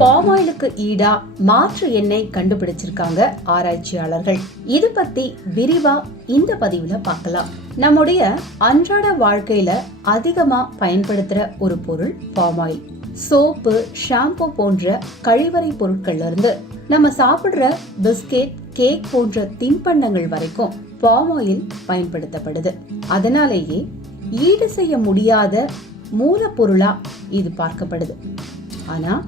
பாமாயிலுக்கு ஈடா மாற்று எண்ணெய் கண்டுபிடிச்சிருக்காங்க ஆராய்ச்சியாளர்கள். இது பத்தி விரிவா இந்த பதிவுல பார்க்கலாம். நம்முடைய அன்றாட வாழ்க்கையில அதிகமா பயன்படுத்துற ஒரு பொருள் பாமாயில் சோப்பு ஷாம்பு போன்ற கழிவறை பொருட்கள்ல இருந்து நம்ம சாப்பிடுற பிஸ்கெட் கேக் போன்ற தின்பண்டங்கள் வரைக்கும் பாமாயில் பயன்படுத்தப்படுது. அதனாலேயே ஈடு செய்ய முடியாத மூலப்பொருளாக இது பார்க்கப்படுது. ஆனால்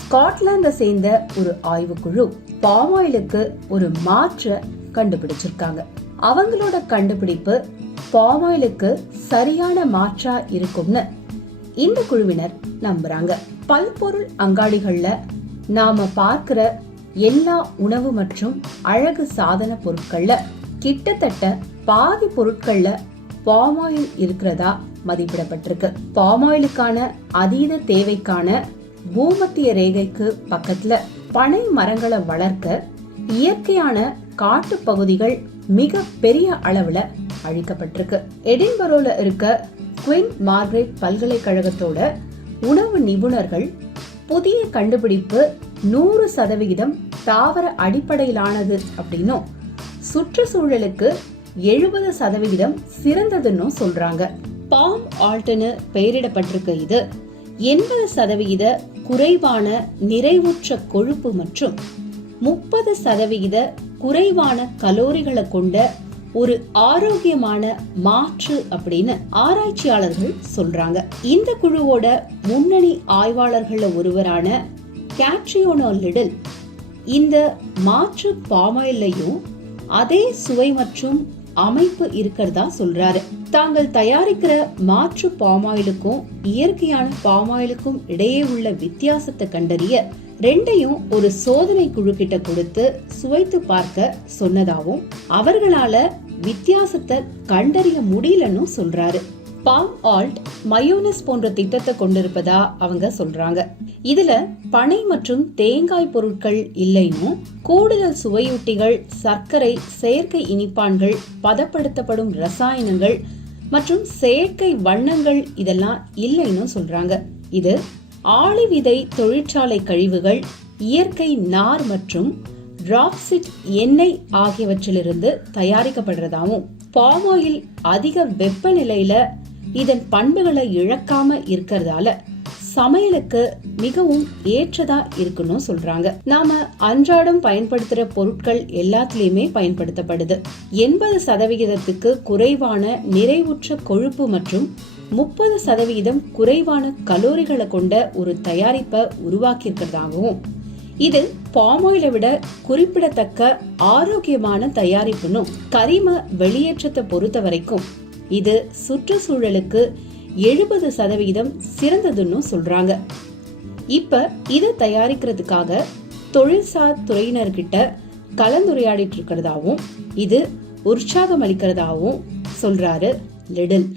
ஸ்காட்லாந்தை சேர்ந்த ஒரு ஆய்வுக்குழு பாமாயிலுக்கு ஒரு மாற்ற கண்டுபிடிச்சிருக்காங்க. அவங்களோட கண்டுபிடிப்பு பாமாயிலுக்கு சரியான மாற்றா இருக்கும்னு இந்த குழுவினர் நம்புறாங்க. பல்பொருள் அங்காடிகள்ல நாம பார்க்கிற எல்லா உணவு மற்றும் அழகு சாதன பொருட்கள்ல கிட்டத்தட்ட பாதி பொருட்கள்ல பாமாயில் இருக்கிறதா மதிப்பிடப்பட்டிருக்கு. பாம் ஆயிலுக்கான அதீத தேவைக்கான பூமத்திய ரேகைக்கு பக்கத்துல பனை மரங்களை வளர்க்க இயற்கையான காட்டு பகுதிகள் மிக பெரிய அளவுல அழிக்கப்பட்டிருக்கு. எடின்பரோல இருக்க குயின் மார்கரெட் பல்கலைக்கழகத்தோட உணவு நிபுணர்கள் புதிய கண்டுபிடிப்பு நூறு சதவிகிதம் தாவர அடிப்படையிலானது அப்படின்னும் சுற்றுச்சூழலுக்கு எழுபது சதவிகிதம் சிறந்ததுன்னு சொல்றாங்க. பாம் ஆல்ட்னு பெயரிடப்பட்டிருக்க இது. எண்பது சதவிகித குறைவான நிறைவுற்ற கொழுப்பு மற்றும் முப்பது சதவிகித குறைவான கலோரிகளை கொண்ட ஒரு ஆரோக்கியமான மாற்று அப்படின்னு ஆராய்ச்சியாளர்கள் சொல்றாங்க. இந்த குழுவோட முன்னணி ஆய்வாளர்கள்ல ஒருவரான கேட்ரியோனோ லிடில் இந்த மாற்று பாமாயிலையும் அதே சுவை மற்றும் அமைப்பு இருக்கிறதா சொல்றாரு. தாங்கள் தயாரிக்கிற மாற்று பாமாயிலுக்கும் இயற்கையான பாமாயிலுக்கும் இடையே உள்ள வித்தியாசத்தை கண்டறிய ரெண்டையும் ஒரு சோதனை குழு கிட்ட கொடுத்து சுவைத்து பார்க்க சொன்னதாவும் அவர்களால வித்தியாசத்தை கண்டறிய முடியலன்னு சொல்றாரு. பாம் ஆல்ட் மயோனஸ் போன்ற திட்டத்தை கொண்டிருப்பதா அவங்க சொல்றாங்க. இதுல பனை மற்றும் தேங்காய் பொருட்கள் இல்லைன்னு கூடுதல் சுவையூட்டிகள் சர்க்கரை செயற்கை இனிப்பான்கள் பதப்படுத்தப்படும் ரசாயனங்கள் மற்றும் செயற்கை வண்ணங்கள் இதெல்லாம் இல்லைன்னு சொல்றாங்க. இது ஆளி விதை தொழிற்சாலை கழிவுகள் இயற்கை நார் மற்றும் ராக்சிட் எண்ணெய் ஆகியவற்றிலிருந்து தயாரிக்கப்படுறதாவும் ஆயில் அதிக வெப்பநிலையில இதன் பண்புகளை இழக்காம இருக்கிறதால சமையலுக்கு மிகவும் ஏற்றதா இருக்குன்னு சொல்றாங்க. நாம அன்றாடம் பயன்படுத்துற பொருட்கள் எல்லாத்துலயுமே பயன்படுத்தப்படுது. எண்பது சதவிகிதத்துக்கு குறைவான நிறைவுற்ற கொழுப்பு மற்றும் முப்பது சதவிகிதம் குறைவான கலோரிகளை கொண்ட ஒரு தயாரிப்பை உருவாக்கியிருக்கிறதாகவும் இது பாமாயிலை விட குறிப்பிடத்தக்க ஆரோக்கியமான தயாரிப்புன்னு கரிம வெளியேற்றத்தை பொறுத்த வரைக்கும் இது சுற்றுச்சூழலுக்கு எழுபது சதவிகிதம் சிறந்ததுன்னு சொல்றாங்க. இப்ப இதை தயாரிக்கிறதுக்காக தொழில்சார் துறையினர்கிட்ட கலந்துரையாடிட்டு இருக்கிறதாவும் இது உற்சாகம் அளிக்கிறதாவும் சொல்றாரு லிடில்.